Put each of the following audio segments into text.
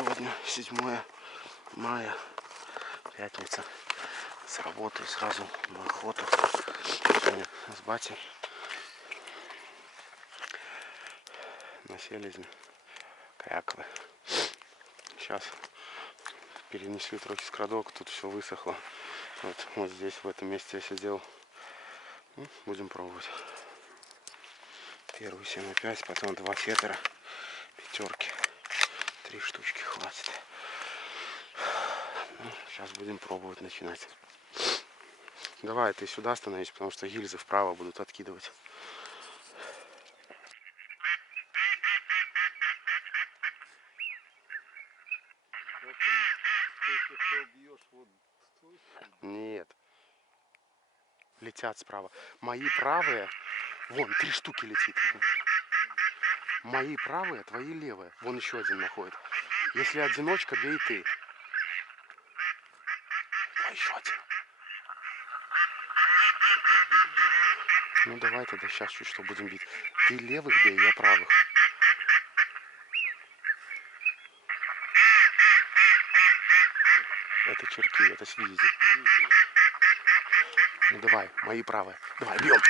Сегодня 7 мая, пятница. С работы сразу на охоту. Сегодня с батей на селезень кряковый. Сейчас перенесли трохи скрадок, тут все высохло. Вот здесь, в этом месте я сидел. Будем пробовать. Первый 7,5, потом 2 сетера, пятерки. 3 штучки хватит. Сейчас будем пробовать начинать. Давай ты сюда становись, потому что гильзы вправо будут откидывать. Нет. Летят справа. Мои правые. Вон, 3 штуки летит. Мои правые, твои левые. Вон еще один находит. Если одиночка, бей ты. Еще один. Ну давай тогда сейчас чуть что будем бить. Ты левых бей, я правых. Это черки, это свизи. Ну давай, мои правые. Давай, бьем.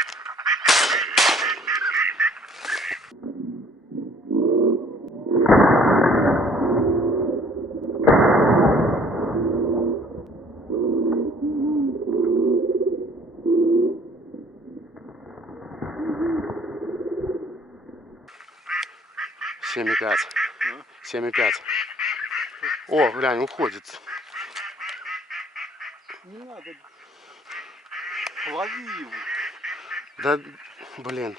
Семь и 5. 7,5. О, глянь, уходит. Не надо. Лови его. Да, блин.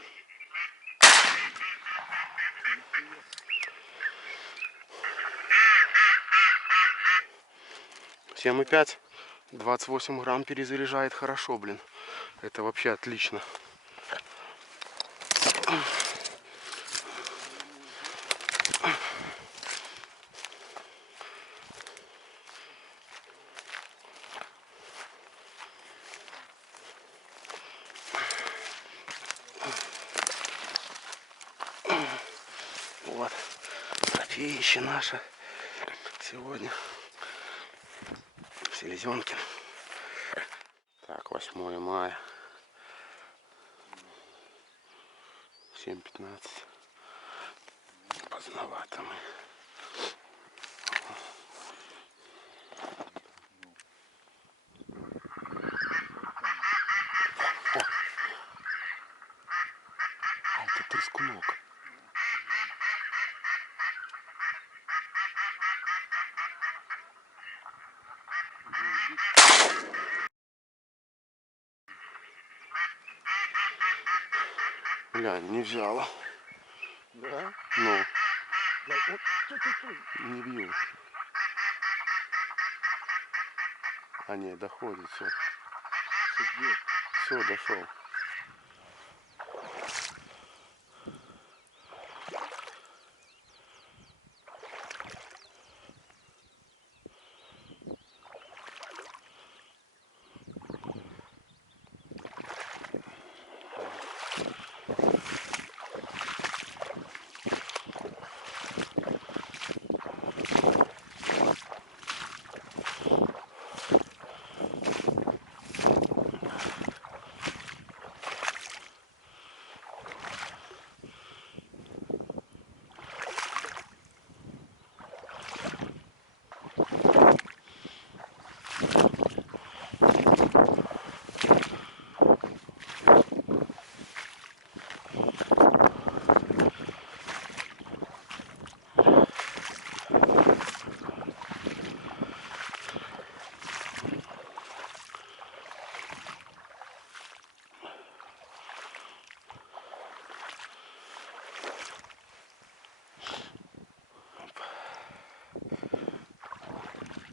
Семь и 5. 28 грамм перезаряжает хорошо, блин. Это вообще отлично. Вот, трофеище наше сегодня. Селезенки. Так, 8 мая. 7:15. Поздновато мы. О! А это трескунок. Глянь, не взяла. Да? Ну. Да, вот, стой. Не бью. А не, доходит, все. Все, дошел.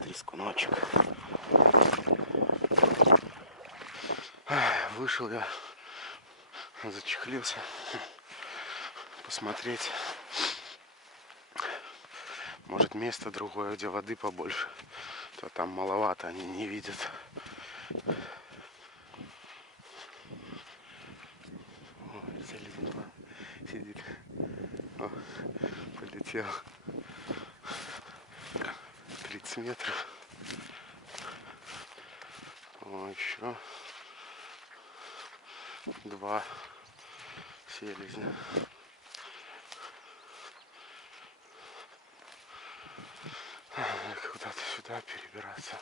Трескуночек. Вышел я, зачехлился, посмотреть. Может, место другое, где воды побольше. То там маловато, они не видят. О, селезень сидит. О, полетел. 15 метров. О, еще 2 селезня. Куда-то сюда перебираться.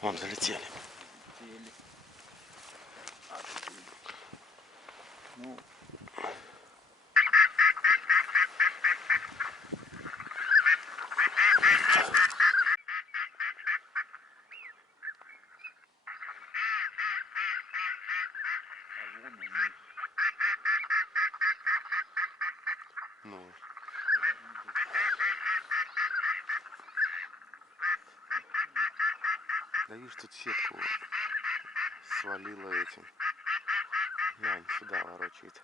Вон, залетели. Ну, Ну. Да видишь, тут сетку свалила этим. Глянь, сюда ворочает.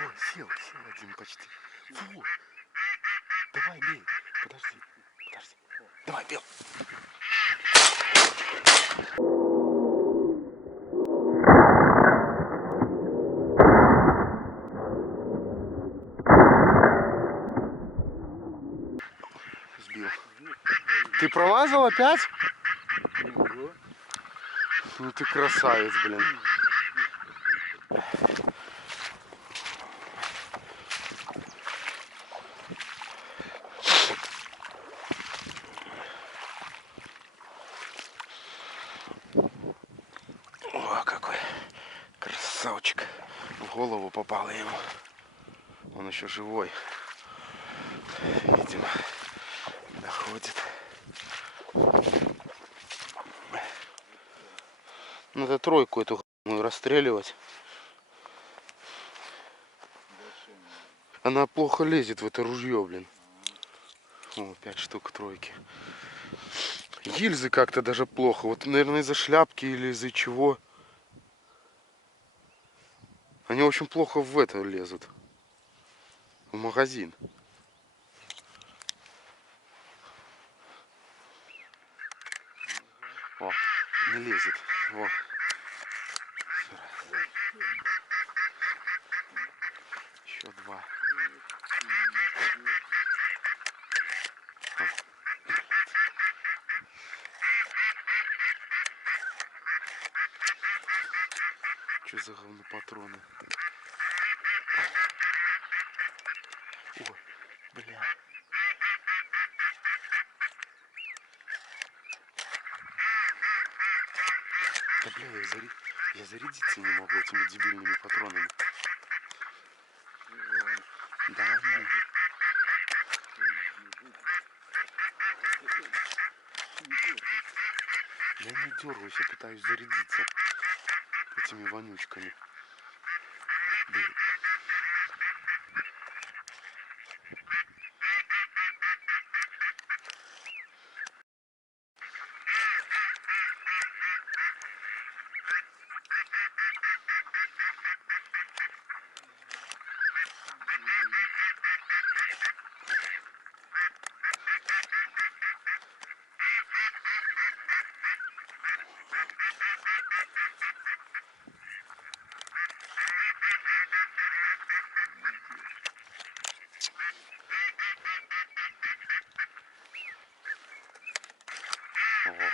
Ой, сел один почти. Фу. Давай, бей. Подожди. Давай, бей. Сбил. Ты промазал опять? ого. Ну ты красавец, блин. О, какой красавчик. В голову попало ему. Он еще живой. Видимо, доходит. Надо тройку эту расстреливать. Она плохо лезет в это ружье, блин. О, 5 штук тройки. Гильзы как-то даже плохо. Вот, наверное, из-за шляпки или из-за чего. Они очень плохо в это лезут. В магазин. О, не лезет. Во. Еще 2. Что за говно патроны? Ой, бля. Да бля, я зарядиться не могу этими дебильными патронами. Да, ну. Я не дергаюсь, я пытаюсь зарядиться этими вонючками. Блин. Ого.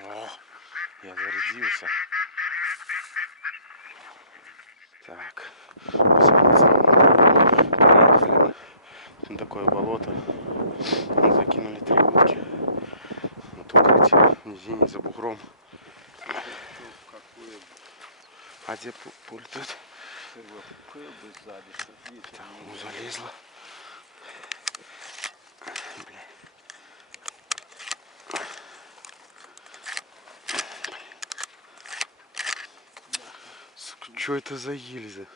О, я зарядился. Так, приехали на такое болото. Закинули 3 утки. Вот укрытие в низине за бугром. А где пульт тут? Там залезла. Бля. Что это за гильзы?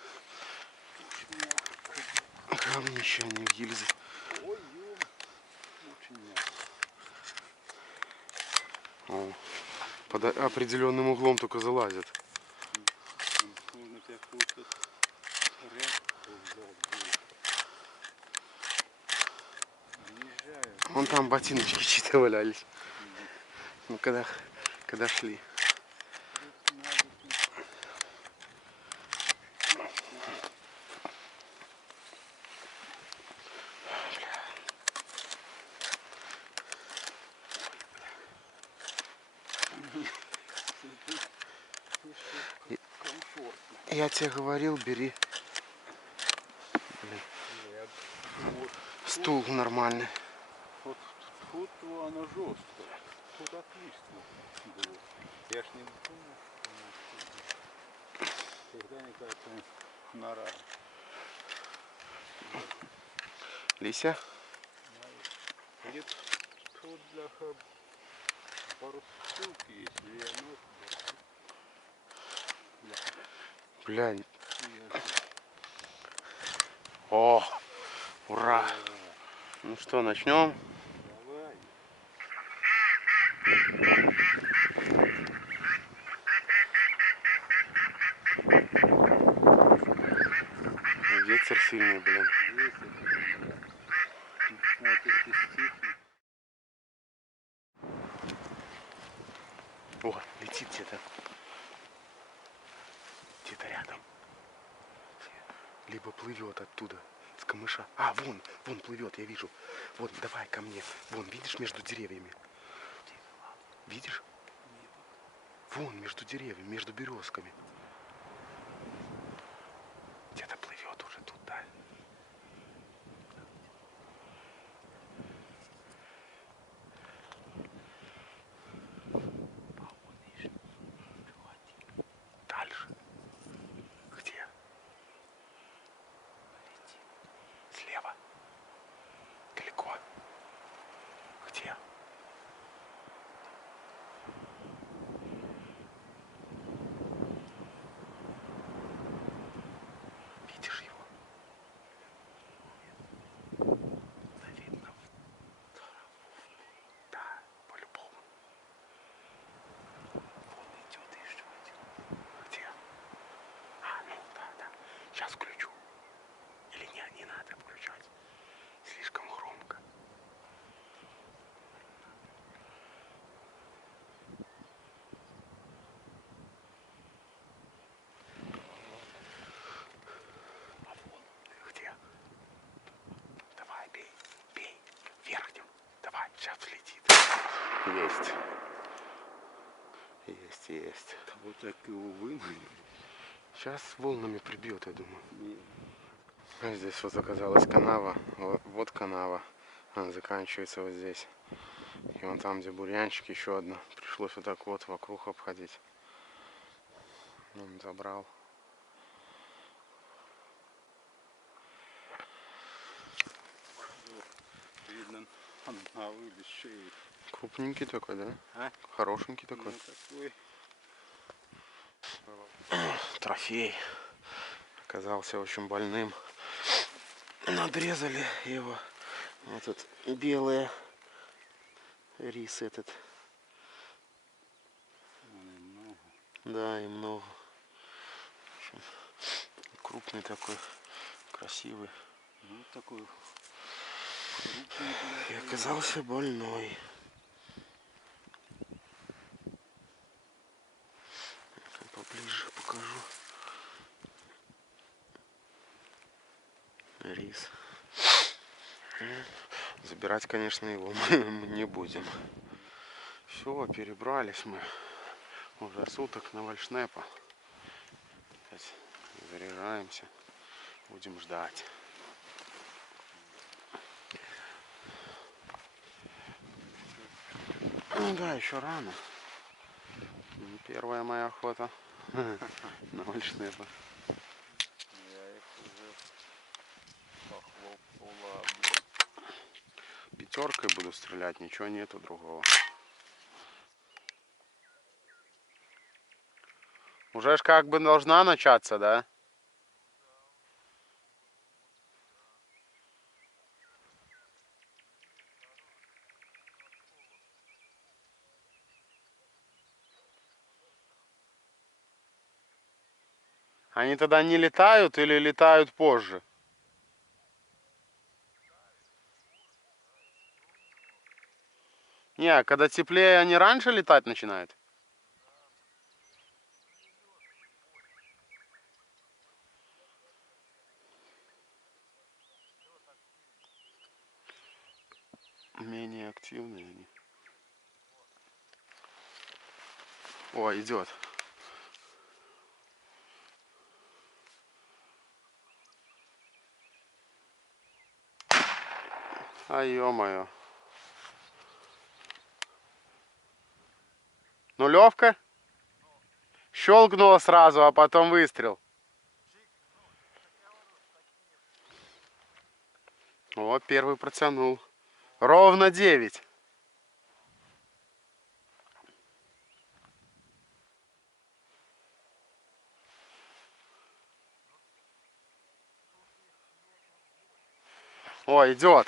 Говнище, а не гильзы. О, под определенным углом только залазят. Вон там ботиночки чьи-то валялись. Ну, когда шли. Я тебе говорил, бери. Блин. Стул нормальный. Вот тут оно жесткое. Тут отлично было. Я ж не думал, что когда-никак нора. Лися? Где тут для барсук есть, вианок, барсук. Блядь. О, ура. Ну что, начнем? Давай. Ветер сильный, блин. Вот эти стихи. О, летит где-то. Где-то рядом. Либо плывет оттуда, с камыша. А, вон плывет, я вижу. Вот, давай ко мне. Вон, видишь, между деревьями? Видишь? Вон, между деревьями, между березками. Где-то плывет уже тут, да. Дальше. Где? Слева. Далеко. Где? Видишь его? Да, видно. Да, по-любому. Вон идет еще один. Где? А, ну да. Сейчас включу. Или не надо включать. Слишком громко. А вон. Где? Давай, бей. Верхним. Давай, сейчас взлетит. Есть. Вот так его вымыли. Сейчас волнами прибьет, я думаю. А здесь вот оказалась канава. Вот канава. Она заканчивается вот здесь. И вон там, где бурьянчик, еще одна. Пришлось вот так вот вокруг обходить. Он забрал. Видно, на вылез шеи. Крупненький такой, да? А? Хорошенький такой. Ну, такой. Трофей. Оказался очень больным. Надрезали его. Вот тут белые. Рис этот. Много. Да, и много. В общем, крупный такой. Красивый. Ну, такой крупный. И оказался больной. Поближе покажу. Рис. Забирать, конечно, его мы не будем. Все, перебрались мы. Уже суток на вальшнепа. Сейчас заряжаемся. Будем ждать. Ну да, еще рано. Первая моя охота на вальшнепа. Я их уже похлопала. Пятеркой буду стрелять, ничего нету другого. Уже ж как бы должна начаться, да? Они тогда не летают или летают позже? Не, когда теплее, они раньше летать начинают. Менее активные они. О, идет. А ё-моё. Нулевка? Щелкнула сразу, а потом выстрел. О, первый протянул. Ровно 9. О, идет.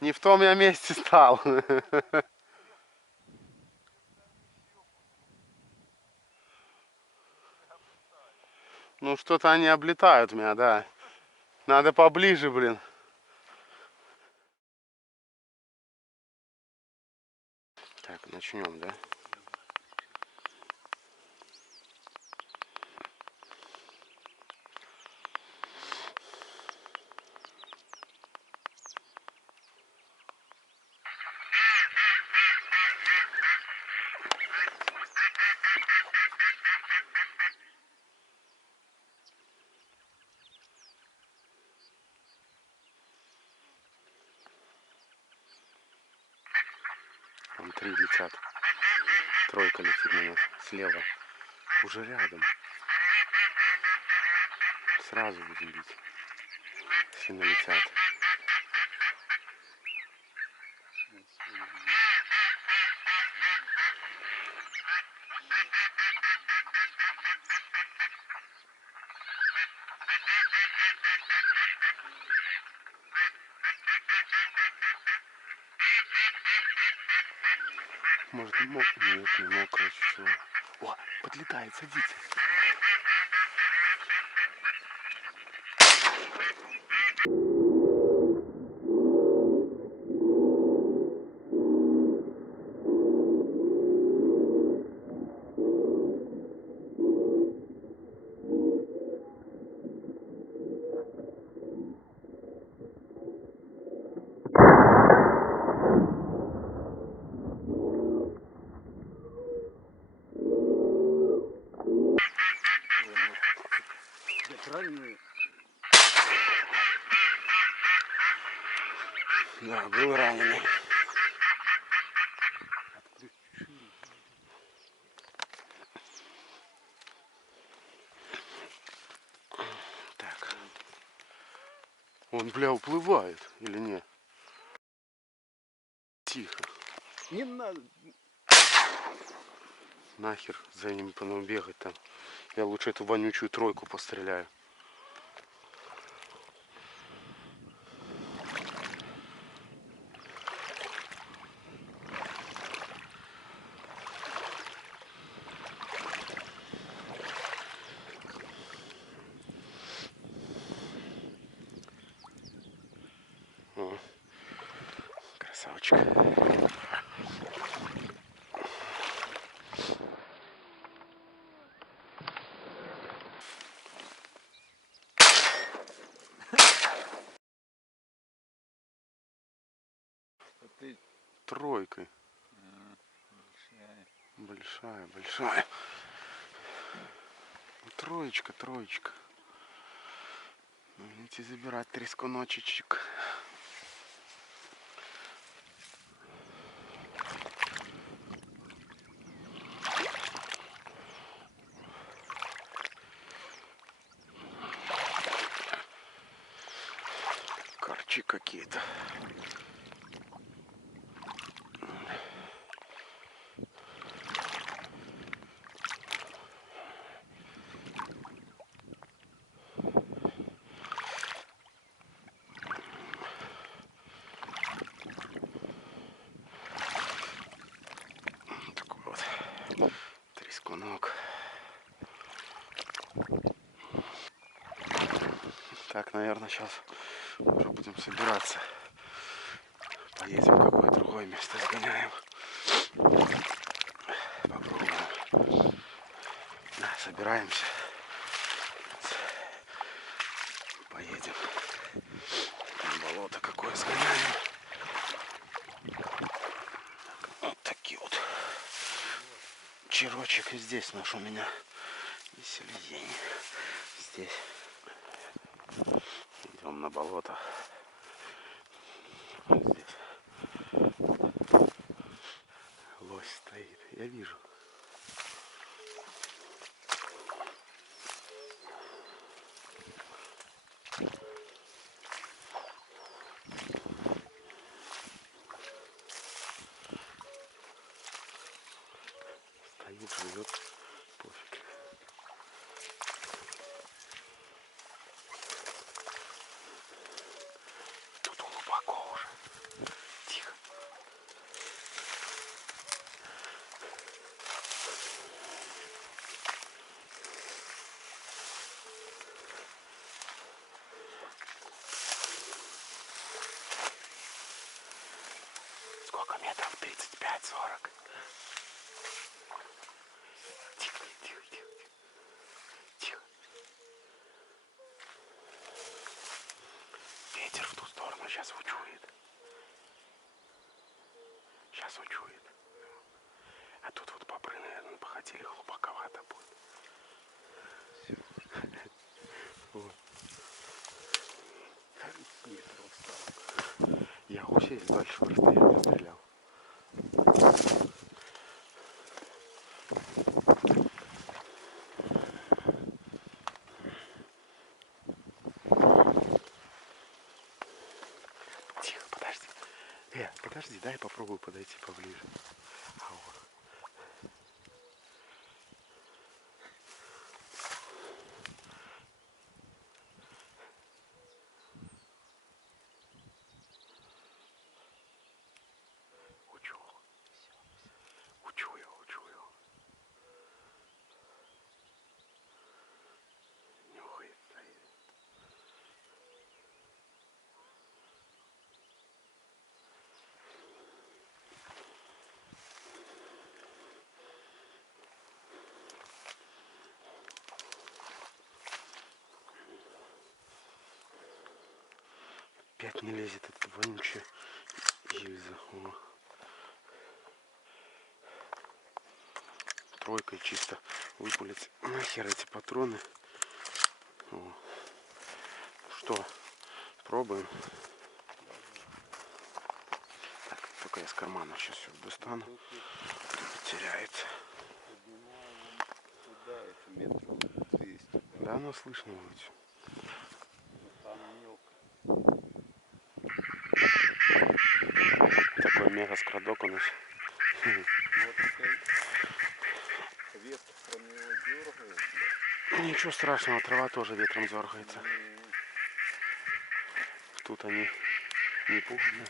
Не в том я месте стал. Ну, что-то они облетают меня, да. Надо поближе, блин. Так, начнем, да? Там 3 летят. Тройка летит на нас. Слева. Уже рядом. Сразу будем бить. Если налетят. Может, нет, не мокро чуть-чуть. О, подлетает, садится. Правильно? Да, был раненый. Так. Он, бля, уплывает или нет? Тихо. Не надо. Нахер за ним по нам бегать там. Я лучше эту вонючую тройку постреляю. О, красавчик. А ты Тройкой. большая. Большая, большая. Троечка, троечка. Идите забирать трескуночечек. Корчи какие-то. Такой вот трескунок. Так, наверное, сейчас уже будем собираться. Поедем в какое-то другое место, сгоняем. Попробуем. Да, собираемся. Поедем. На болото какое сгоняем. Вот такие вот. Черочек и здесь наш у меня. И селезень. Здесь. Идем на болото. Вот здесь. Лось стоит. Я вижу. Стоит, живет. Пофиг. Тут глубоко уже. Тихо. Сколько метров? 35-40. Тихо, тихо, тихо, тихо. Ветер в ту сторону сейчас учует. Сейчас учует. А тут вот бобры, наверное, походили, глубоковато будет. Вот. Я гуся из большого расстояния стрелял. Тихо, подожди. Подожди, дай попробую подойти поближе. Ау. Учуял. Нюхает, стоит. Опять не лезет эта вонючая гильза. О. Тройкой чисто выпулить нахер эти патроны. О. Что, пробуем. Так, только я с кармана сейчас все достану. Теряется. Туда, это метров 200. Да, оно слышно вроде. Там мелко. Такой мега скрадок у нас. Вот ветер про него дергает, бля. Ничего страшного, трава тоже ветром дергается. Тут они не пуганы.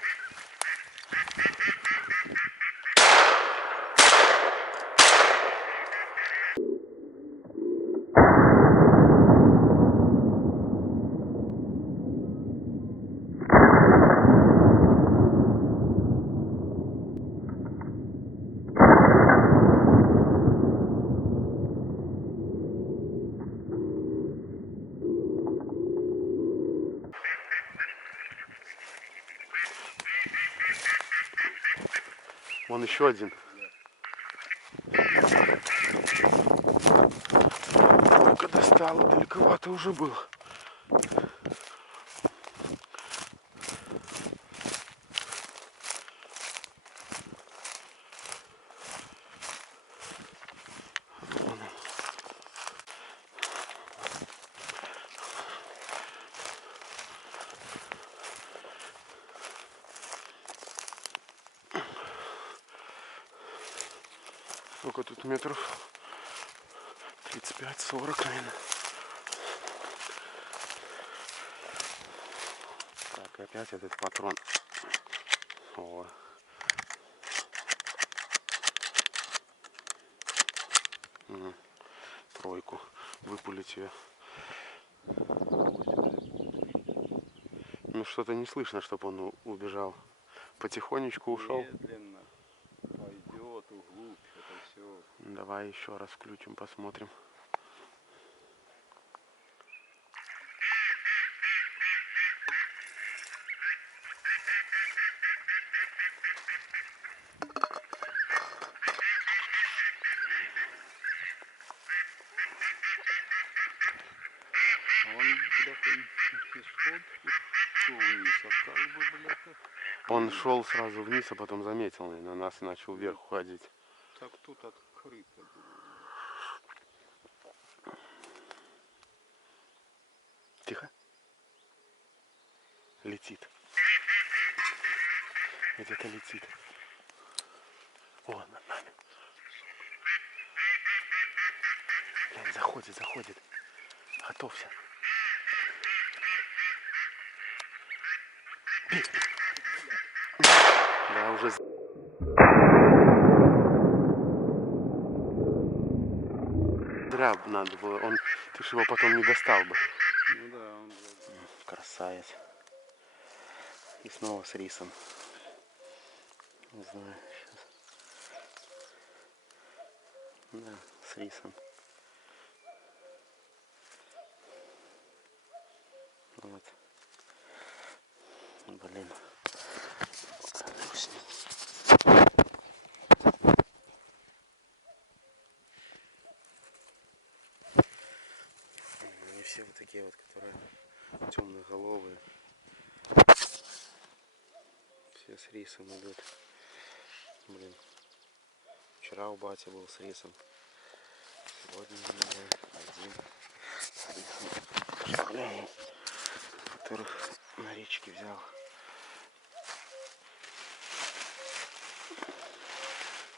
Вон еще один. Только достало, далековато уже было. Сколько тут метров? 35-40, наверное. Так, опять этот патрон. О. Тройку. Выпулить ее. что-то не слышно, чтобы он убежал. Потихонечку ушел. Медленно пойдет вглубь, это все. Давай еще раз включим, посмотрим. Он, бляха, не шел вниз, а как бы, бляха. Он шел сразу вниз, а потом заметил, наверное, нас и начал вверх уходить. Так тут открыто было. Тихо. Летит. Где-то летит. О, над нами. Блин, заходит. Готовься. Бей. Да, уже... Зря надо было. Ты ж его потом не достал бы. Ну да, он был. Красавец. И снова с рисом. Не знаю, сейчас. Да, с рисом. Вот. Блин. Они все вот такие вот, которые темноголовые. Все с рисом идут. Блин. Вчера у бати был с рисом. Сегодня у меня один с рисом. Блин. Которых на речке взял.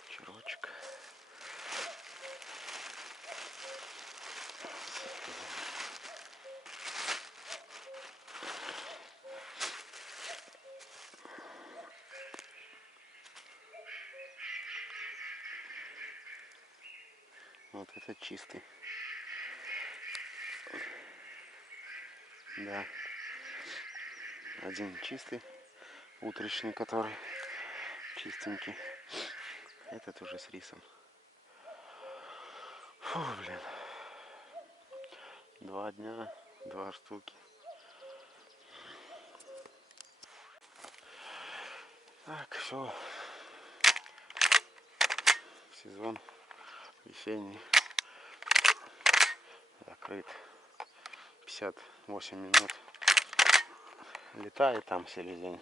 Черочек. Вот это чистый. Да. Один чистый, утречный, который чистенький. Этот уже с рисом. Фу, блин. 2 дня, 2 штуки. Так, все. Сезон весенний закрыт. 58 минут. Летает там селезень,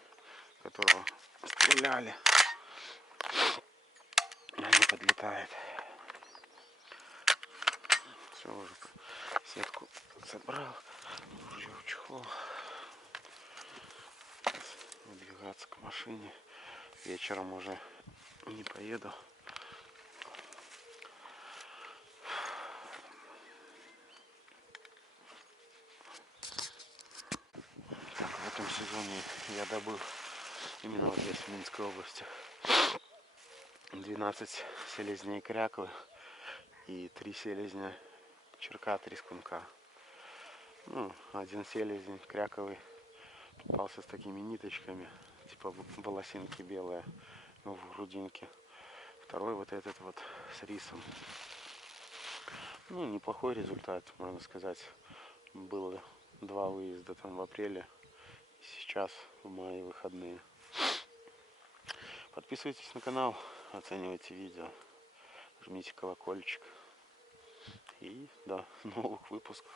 которого стреляли. Не подлетает. Все, уже сетку собрал. Уже в чехол. Выдвигаться к машине. Вечером уже не поеду. Так, в этом сезоне я добыл именно вот здесь, в Минской области, 12 селезней кряквы и 3 селезня черка трескунка. Ну, один селезень кряковый попался с такими ниточками, типа волосинки белые в грудинке. Второй вот этот вот с рисом. Ну, неплохой результат, можно сказать. Было 2 выезда там в апреле. И сейчас в мае выходные. Подписывайтесь на канал, оценивайте видео, жмите колокольчик. И до новых выпусков.